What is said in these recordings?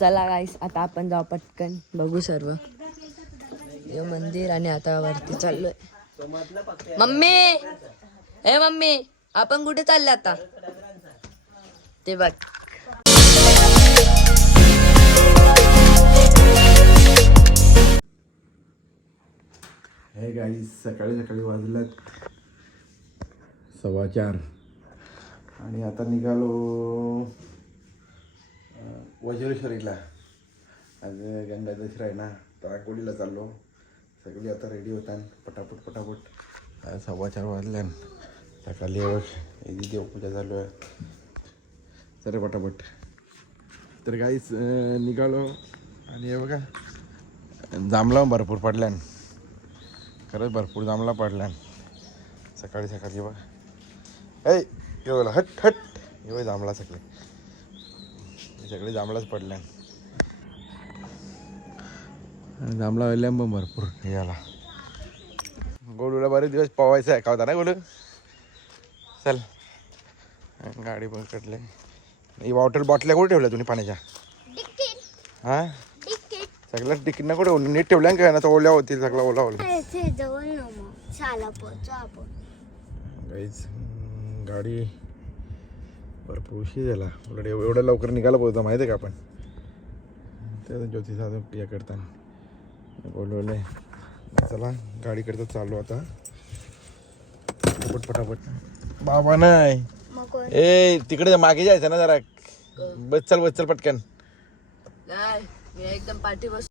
चला गाईस आता आपण जाऊ पटकन बघू सर्व हे मंदिर आणि आता वरती चाललोय. मम्मी ए मम्मी आपण कुठे चालले आता ते बघ. हे गाईस सकाळी सकाळी वाजल्यात 4:15 आणि आता निघालो वज्रेश्वरीला. आज गंगा दसरा आहे ना, तर आंघोळीला चाललो. सगळी आता रेडी होतात पटापट पटापट. 4:15 वाजल्या. सकाळी एवढी देवपूजा चालू आहे. चला पटापट. तर गाईस निघालो आणि हे बघा जांभळा भरपूर पडल्यान. खरंच भरपूर जांभळा पडल्यान सकाळी सकाळी. बघा ऐ बोला हट हट हे जांभळा सगळे जांभळाच पडल्यान. जांभळा वेल्या पण भरपूर याला. गोलूला बरेच दिवस पवायचं आहे का होता ना गोलू. चल गाडी पण कटले. ही वॉटर बॉटल्या कुठे ठेवल्या तुम्ही पाण्याच्या. हां सगळ्याच तिकीट कुठे नीट ठेवल्या काय ना तर ओल्या होतील सगळं ओला ओला. गाडी भरपूर उशीर झाला. उलट एवढं लवकर निघाला पाहिजे माहिती आहे का आपण. त्या ज्योती साधू या करताना बोलवले. चला गाडीकडचं चाललो आता पटापट पटापट. बाबा नाही ए तिकडे मागे जायचं ना जरा. बस चल पटकन. नाही मी एकदम पाठी बस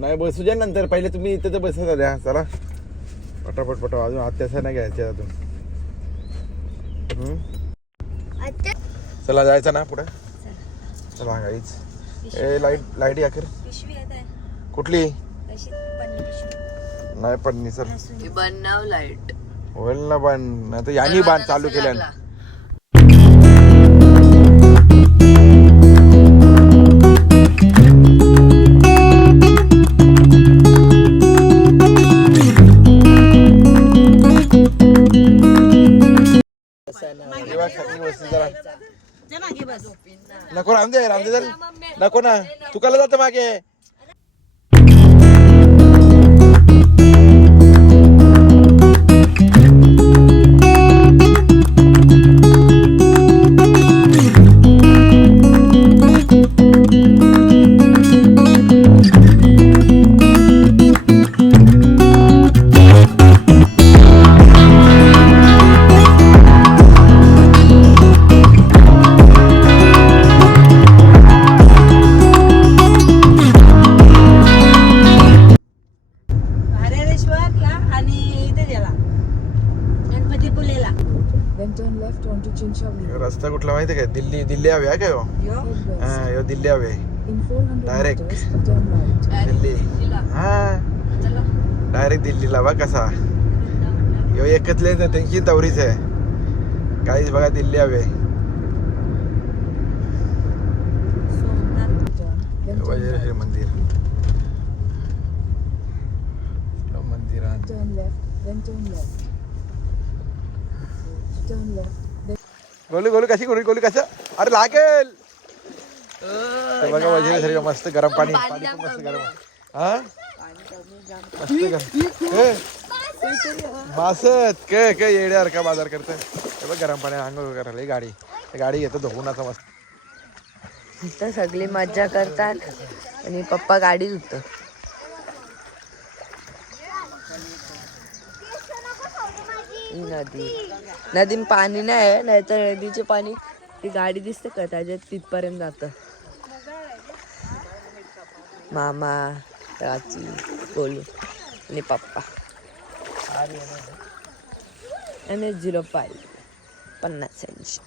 नाही बसू द्या नंतर. पहिले तुम्ही इथं तर बसत द्या. चला पटापट पटापट. अजून अत्याचा नाही घ्यायचे अजून. चला जायचं ना पुढे. चला गाईच ए लाईट या कर. कुठली नाही पडणी. चल बनव लाईट होईल ना बांध. आता यानी बांध चालू केल्या. नको रामदे नको ना. तू कला जात मागे. रस्ता कुठला माहिती काय. दिल्ली हवे काय हो दिल्ली हवे डायरेक्ट दिल्ली. हा डायरेक्ट दिल्लीला. बघ कसा यो एकतले त्यांची तवरीच आहे. काहीच बघा दिल्ली हवे. वज्रेश्वरी मंदिर मंदिरात गोलू कशी गोलू कसं. अरे लागेल. बघा वज्रेश्वरी मस्त गरम पाणी पण मस्त गरम. हा मासत काय येड्यावर का बाजार करतोय. बघ गरम पाणी अंघोळ करायला गाडी येतो धुवून आता मस्त. इथं सगळी मज्जा करतात आणि पप्पा गाडी धुतो. नदीत पाणी नाही नाही तर नदीचे पाणी ती गाडी दिसते का त्याच्यात तिथपर्यंत जात. मामा चाची गोलू आणि पप्पा. NH05 50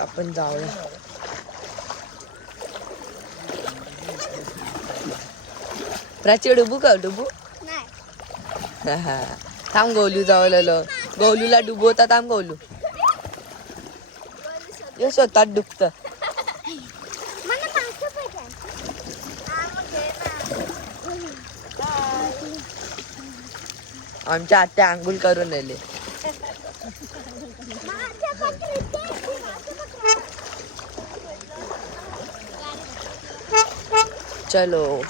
आपण जाऊया. प्राची डुबू का डुबू थांब. गोलू जावलेलो गोलूला डुबवता. थांब गोलू हे स्वतः डुबत. आमच्या आत्या आंघोळ करून आले. चलो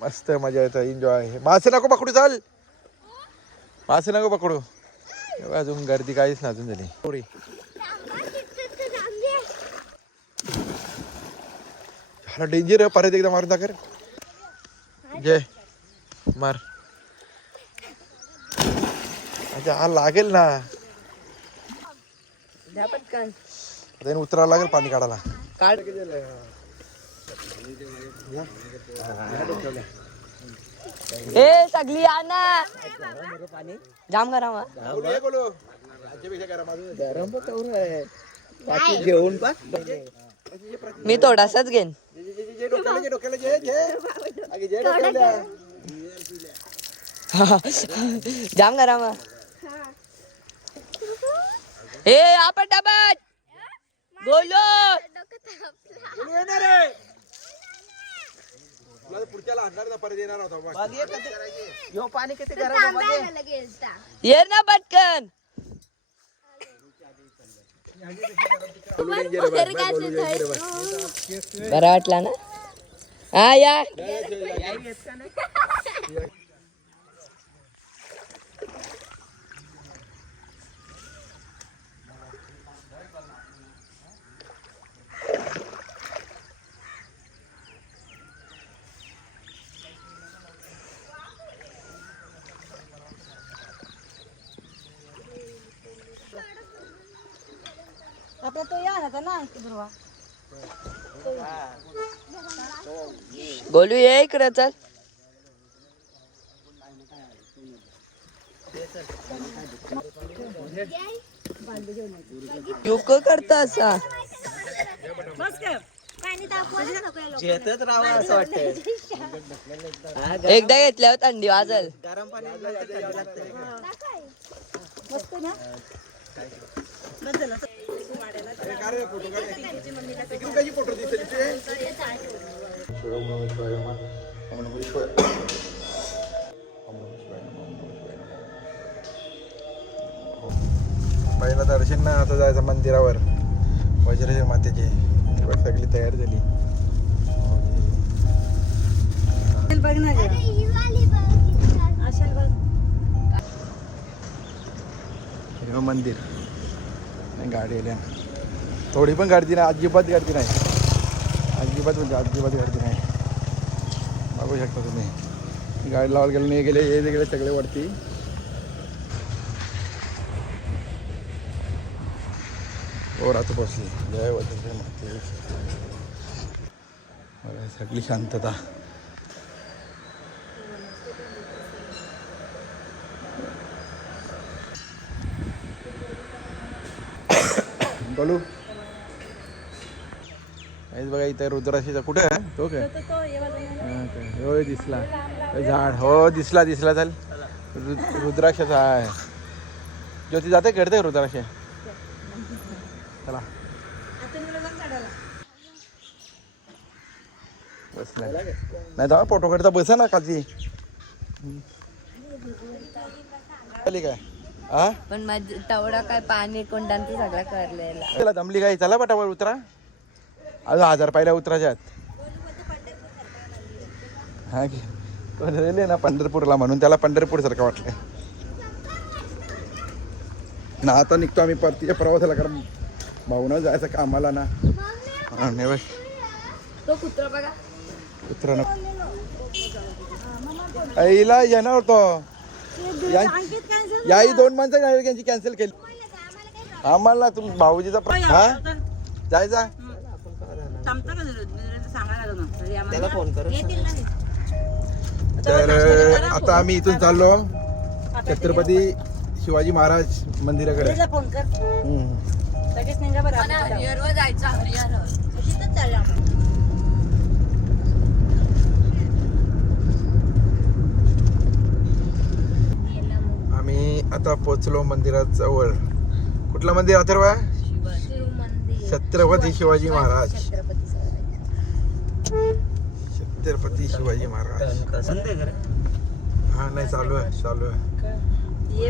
मस्त मजा येतं, एन्जॉय. मासे नको पकडू, चाल मासे नको पकडू. एवढं अजून गर्दी काहीच नाही अजून झाली. पुरी झाला डेंजर आहे. परत एकदा मारून टाकर. जय मार. अच्छा हा लागेल ना. द्या पटकन. आता उतरावं लागेल पाणी काढायला. काढ. ए सगळी आणा. जाम गरम घेऊन मी थोडासाच घेईन. जाम गरम. ए आपण डबट बोलो. पुढच्याला आणणार ना, परत येणार होता. पाणी किती गरम ये ना पटकन. बरा वाटला ना. हा या. आपला तो या ना ना ध्रुवा. बोलू ये इकडे चल. युक करता असा शेतात राहावं असं वाटतंय. एकदा घेतल्यावर थंडी वाजल. गरम पाणी थंडी लागते. पहिला दर्शन ना, आता जायचं मंदिरावर वज्राच्या मातेचे. सगळी तयार झाली. बघ ना गं. हे मंदिर गाडी आल्या. थोडी पण गर्दी नाही, अजिबात गर्दी नाही. अजिबात म्हणजे अजिबात गर्दी नाही. बघू शकता तुम्ही. गाडी लावायला गेलो नाही, गेले हे गेले सगळे वरती. पोराचं पोचली. जय वज्राच्या माते. सगळी शांतता. बोलू बघा इथं रुद्राक्षीचा कुठे आहे तो काय. हो दिसला झाड. हो दिसला दिसला. चाल रुद्राक्षाचा आहे. ज्योती जाते खेळते रुद्राक्ष. चला बस नाही जावा फोटो काढता. बसा ना खाली. काय हा पण तेवढा काय पाणी कोंडांचं सगळं करलेला. चला जमली काय. चला पटापट उतरा. अजून 1000 पहिल्या उतरायच्यात. हा की रेल्वे ना पंढरपूरला, म्हणून त्याला पंढरपूर सारखं वाटलं ना. आता निघतो आम्ही परतीच्या प्रवासाला, कारण भाऊन जायचं कामाला ना. हा नाही बघ तो कुत्रा बघा. कुत्रा ना आईला येणार होतो. याही 2 माणसं त्यांची कॅन्सल केली. आम्हाला तुम भाऊजीचा हा जायचा. त्याला फोन कर. तर आता आम्ही इथून चाललो छत्रपती शिवाजी महाराज मंदिराकडे. फोन कर. लगेच निघा बरं. हरिहरवर जायचं. हरिहर तिथंच चाललं आपण. आम्ही आता पोचलो मंदिरात जवळ. कुठलं मंदिर अथर्व? छत्रपती शिवाजी महाराज. छत्रपती शिवाजी महाराज. हा नाही चालू आहे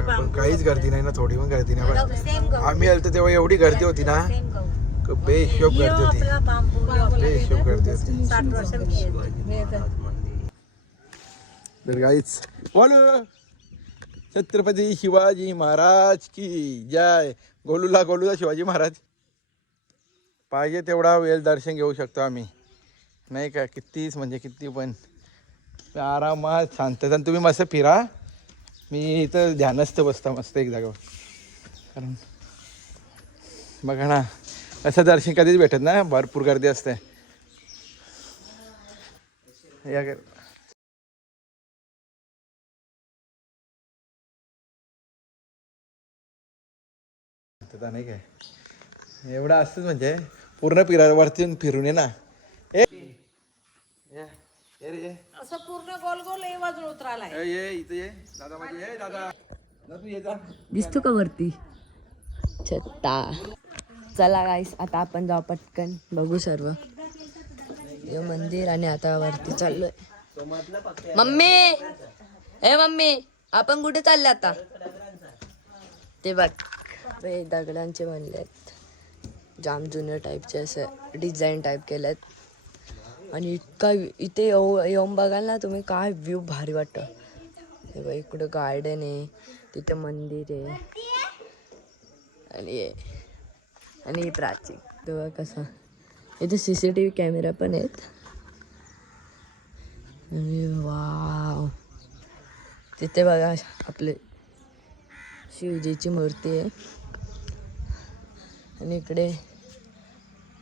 पण काहीच गर्दी नाही ना, थोडी पण गर्दी नाही. बस आम्ही आलतो तेव्हा एवढी गर्दी होती ना, बेहिशोब गर्दी होती, बेहिशोब गर्दी होती. तर काहीच बोलू छत्रपती शिवाजी महाराज की जय. गोलूला शिवाजी महाराज. पाहिजे तेवढा वेळ दर्शन घेऊ शकतो आम्ही, नाही का? कितीच म्हणजे किती पण आरामात शांतता. तुम्ही मस्त फिरा, मी इथं ध्यानस्थ बसता मस्त एक जागेवर. कारण बघा ना, असं दर्शन कधीच भेटत ना, भरपूर गर्दी असते. या नाही काय एवढं असतंच, म्हणजे पूर्ण वरती फिरून ये ना. असं पूर्ण गोल गोल हे वाजून उतरालाय. ये इथं ये दादा, माझी ये दादा, तू ये जा. दिसतो का वरती छत्ता? चला गाईस, आता आपण जाऊ पटकन बघू सर्व हे मंदिर. आणि आता वरती चाललोय. मम्मी, ए मम्मी, आपण कुठे चालले आता? ते बघ, दगडांचे बनले आहेत, जाम जुन्या टाईपचे, असे डिझाईन टाईप केलेत. आणि इतका इथे येऊन बघाल ना तुम्ही, काय व्ह्यू भारी वाटतं. हे बघ, इकडं गार्डन आहे, तिथं मंदिर आहे, आणि प्राचीन तेव्हा कसा इथे CCTV कॅमेरा पण आहेत. आणि वाव, तिथे बघा आपले शिवजीची मूर्ती आहे. आणि इकडे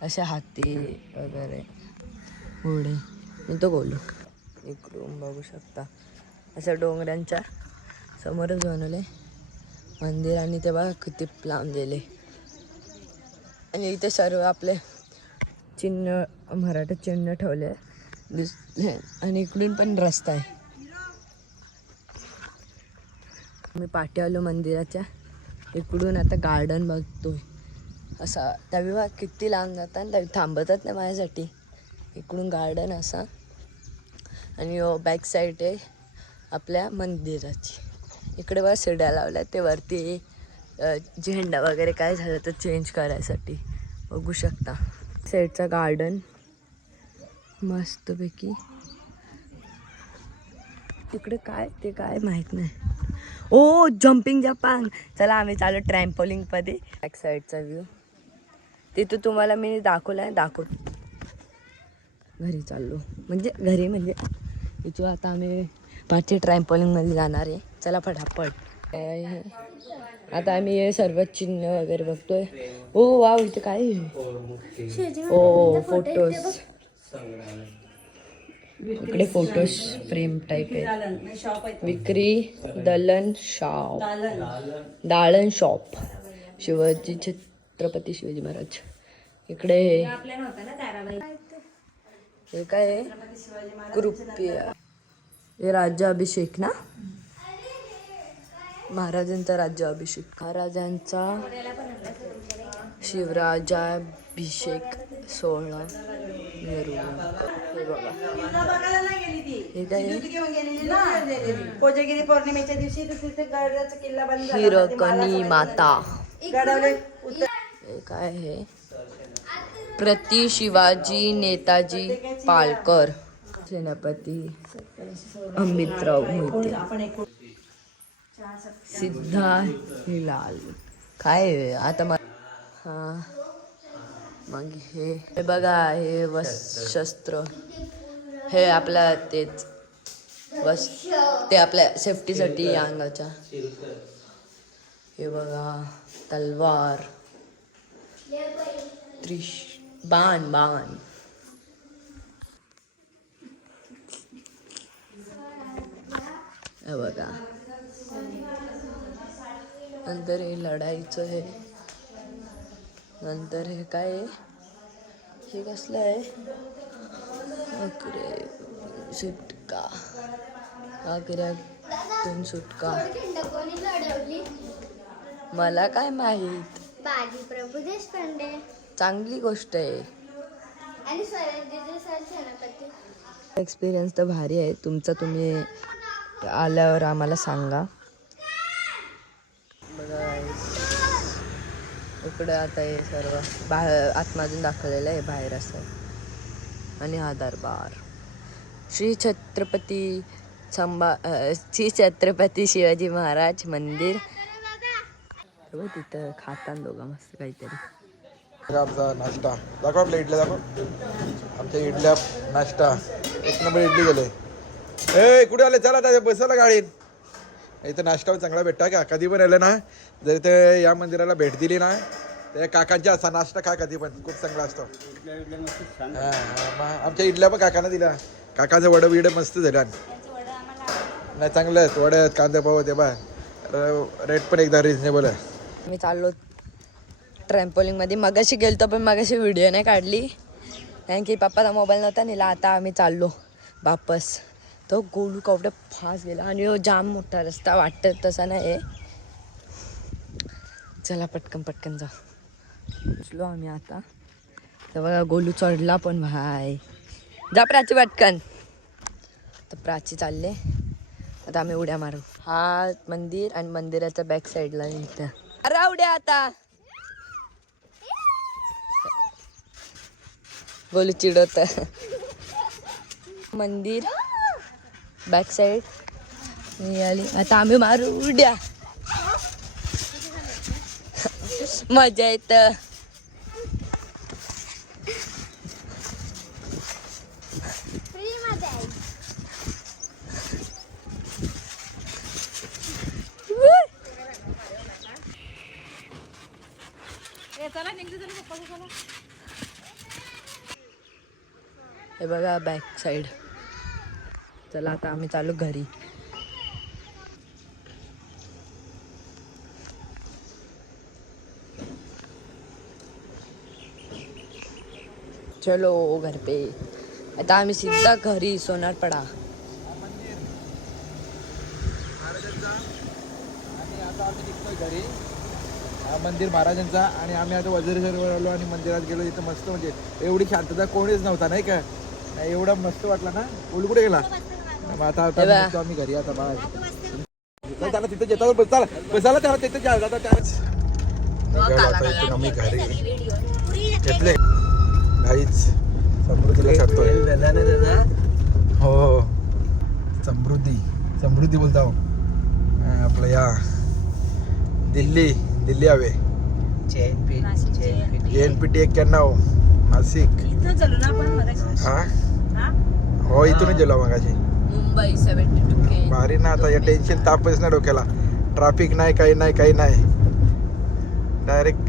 अशा हाती वगैरे घोडे, मी तो बोलू. इकडून बघू शकता असं डोंगरांच्या समोरच बनवले मंदिर. आणि ते बघा किती लांब दिले. आणि इथे सर्व आपले चिन्ह, मराठी चिन्ह ठेवले दिसले. आणि इकडून पण रस्ता आहे. मी पाठी आलो मंदिराच्या इकडून. आता गार्डन बघतोय असा. तेव्हा किती लांब जातात, त्यावेळी थांबतात ना माझ्यासाठी. इकडून गार्डन असा. आणि बॅक साईड आहे आपल्या मंदिराची. इकडे बघा शिड्या लावल्या, ते वरती झेंडा वगैरे काय झालं तर चेंज करायसाठी. बघू शकता साईडचा गार्डन मस्तपैकी. तिकडे काय ते काय माहीत नाही. ओ जम्पिंग जपांग. चला आम्ही चालू ट्रॅम्पोलिंग मध्ये. बॅक साईडचा व्ह्यू तिथं तुम्हाला मी दाखवतो. घरी चाललो, म्हणजे घरी म्हणजे इथून आता आम्ही पाठी ट्रॅम्पोलिंग मध्ये जाणार आहे. चला फटाफट. आता आम्ही हे सर्व चिन्ह वगैरे बघतोय. ओ वाव, इथे काय ओ फोटोज. इकडे फोटोज फ्रेम टाईप आहे. विक्री दालन शॉप शिवाजी, छत्रपती शिवाजी महाराज. इकडे हे काय आहे, कृपया हे राज्याभिषेक ना, महाराजांचा राज्याभिषेक. महाराजांचा शिवराज्याभिषेक सोहळा हे बघा. हे काय आहे, कोजागिरी पौर्णिमेच्या दिवशी तिथे गडाचा किल्ला बंद झाला. हिरकणी माता. हे काय आहे, प्रति शिवाजी नेताजी पालकर. सेनापती अमितराव मोहिते. सिद्धा हिलाल. काय आहे आता हा. मग हे बघा, हे शस्त्र, हे आपल्या तेच ते आपल्या सेफ्टीसाठी अंगाच्या. हे बघा तलवार, बाण. हे बघा. नंतर हे लढाईचं हे. नंतर हे काय आहे, हे कसलं आहे, अकरे सुटका. इथून सुटका. मला काय माहित. बाजी प्रभू देशपांडे चांगली गोष्ट आहे. आणि स्वराज्य सर सेनापती. एक्सपिरियन्स तर भारी आहे तुमचा. तुम्ही आल्यावर आम्हाला सांगा. बघा इकडं आता हे सर्व बाहेर आतमधून दाखवलेलं आहे बाहेर असं. आणि हा दरबार श्री छत्रपती शिवाजी महाराज मंदिर. तिथं खाताना दोघं मस्त काहीतरी. आमचा नाश्ता दाखव. आपल्या इडल्या दाखव. आमच्या इडल्या नाश्ता 1 नंबर इडली गेले. ए कुठे आले? चला आता बसवलं गाडीत. इथं नाश्ता चांगला भेटता का? कधी पण आलं ना जर ते या मंदिराला भेट दिली ना त्या काकांच्या असा नाश्ता खा कधी पण. खूप चांगला असतो. हां आमच्या इडल्या पण काकांना दिल्या. काकाचं वडं बिडं मस्त झाल्या. नाही चांगलं आहेत वडे आहेत कांदे पाव ते बा. रेट पण एकदा रिजनेबल आहे. मी चाललो ट्रॅम्पोलिंगमध्ये. मगाशी गेलतो पण मगाशी व्हिडिओ नाही काढली कारण की पप्पाचा मोबाईल नव्हता नेला. आता आम्ही चाललो वापस. तो गोलू कवड्या फास्ट गेला आणि जाम मोठा रस्ता वाटत तसा नाही आहे. चला पटकन पटकन जा. पोचलो आम्ही आता. तर बघा गोलू चढला पण भाई. जा प्राची पटकन. तर प्राची चालले. आता आम्ही उड्या मारू. हा मंदिर आणि मंदिराच्या बॅक साईडला इथं. अरे उड्या आता. गोलू चिडवत. मंदिर बॅक साईड निघाली. आता आम्ही मारू उड्या. मजा येत. हे बघा बॅक साईड. चला आता आम्ही चालू घरी. चलो घर पे. आता आम्ही सीधा घरी सोनारपडा. आणि आता आम्ही निघतोय घरी. हा मंदिर महाराजांचा. आणि आम्ही आता वज्रेश्वरवर आलो आणि मंदिरात गेलो. इथं मस्त म्हणजे एवढी शांतता कोणीच नव्हता नाही का. एवढा मस्त वाटला ना. बोलू कुठे गेला? आता आता आम्ही घरी. आता बाहेर त्याला तिथे जेतावर बसायला त्याला तिथे आता त्याच आम्ही घरी घेतले. काहीच समृद्धीला चढतोय. हो समृद्धी बोलता हो. आपलं या दिल्ली हवे. JNPT 91 नाशिक. हा हो इथूनच गेलो मगाशी. मुंबई 72K. भारी ना. आता या टेन्शन तापच नाही डोक्याला. ट्रॅफिक नाही काही नाही. डायरेक्ट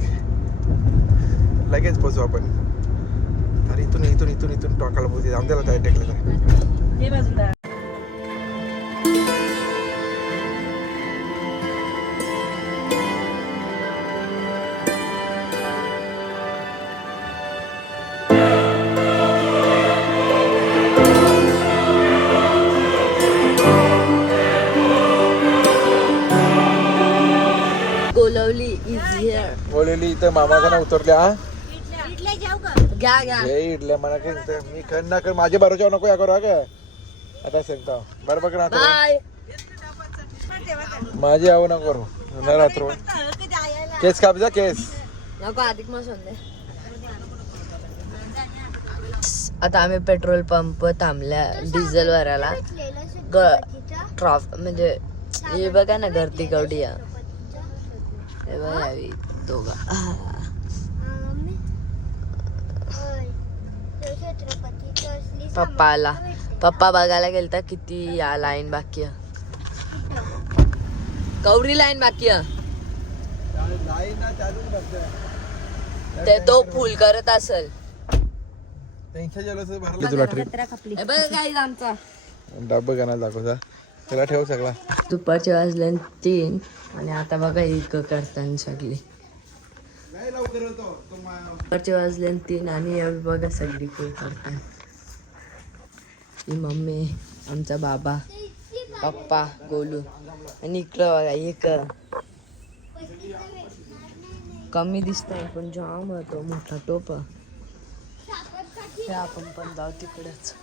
लगेच पोचू आपण. अरे इथून टोकाला पोहोचते. आमच्याला काय टेकलं तर. बोललेली इथं मामाकडे उतरल्या. घ्या हे इडल्या मला काय मी खंड ना कर. माझे भरोसा नको या करू का. आता सांगता बरोबर ना. बाय. माझी आव नको करू. रात्र केस कापजा केस. नको अधिक मास होते. आता आम्ही पेट्रोल पंप थांबल्या डिझेल भरायला. म्हणजे हे बघा ना गर्दी केवढी आहे. हे बघा दोघं. पप्पा बघायला गेलता किती या लाईन बाकी आहे. कवरी लाईन बाकी आहे. ते तो फुल करत असेल. तुला ट्रिप आमचा डब्बा गाणं दाखवता. त्याला ठेव सगळा. दुपारचे वाजले 3 आणि आता बघा इतकं करताना सगळी. दुपारचे वाजले 3 आणि बघा सगळी करताना. ही मम्मी, आमचा बाबा, पप्पा, गोलू. आणि इकडं बघा एक कमी दिसतंय पण जाम होतो मोठा टोप. हे आपण पण जाऊ तिकडेच.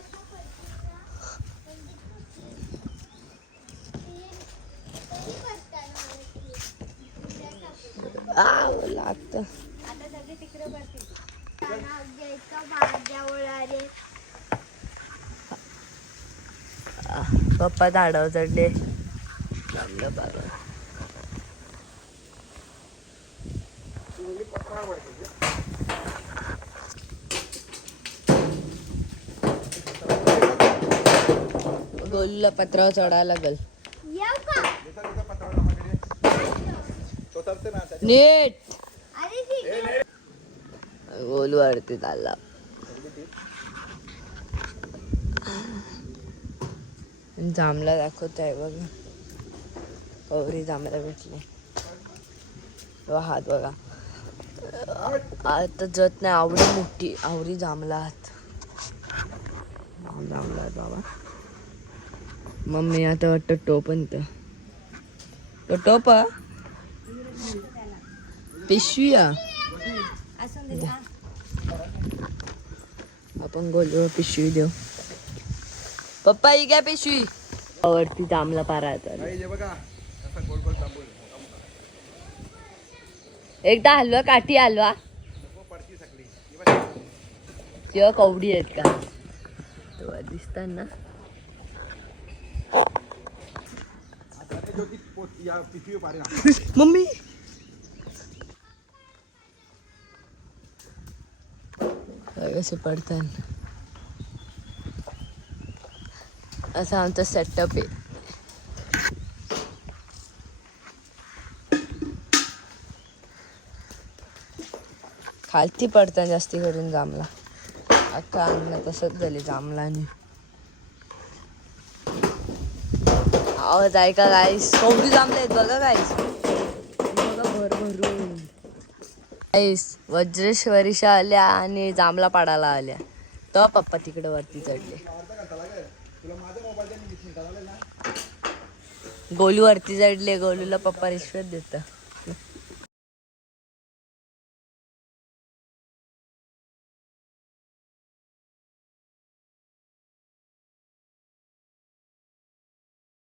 लागत आता सगळे तिकडे बसतील. भाज्या रे. पप्पा झाडावर चढले. चाललं बाबा. गोलूला पत्रावर चढायला लागल. येऊ का? नीट अरे ठीक. गोलू वरती चालला. जांभला दाखवत आहे बघा. कवरी जांभला भेटले. हात बघा आता जत नाही. आवडी मोठी आवडी जांभला हात. जांभला आहे बाबा. मम्मी आता वाटतं टोपन तो टोप पिशवी आपण गोलू पिशवी देऊ. पप्पा ही काय पिशवी. वरती जांभला पारा एकदा हलवा काठी हलवा. किंवा कवडी आहेत का दिसतात ना. मम्मी कसे पडतात. असा आमचा सेटअप आहे. खालती पडतात जास्ती करून जांभला. अख्खा अंगण तसंच झाले जांभलाने. आवाज ऐका गाईस. कवडी जांभले आहेत बघा गाईस. बघा भरभरून गाईस. वज्रेश्वरीशा आल्या आणि जांभला पाडायला आल्या. तर पप्पा तिकडे वरती चढले. गोलू वरती चढले. गोलूला पप्पा रिश्वत देतात.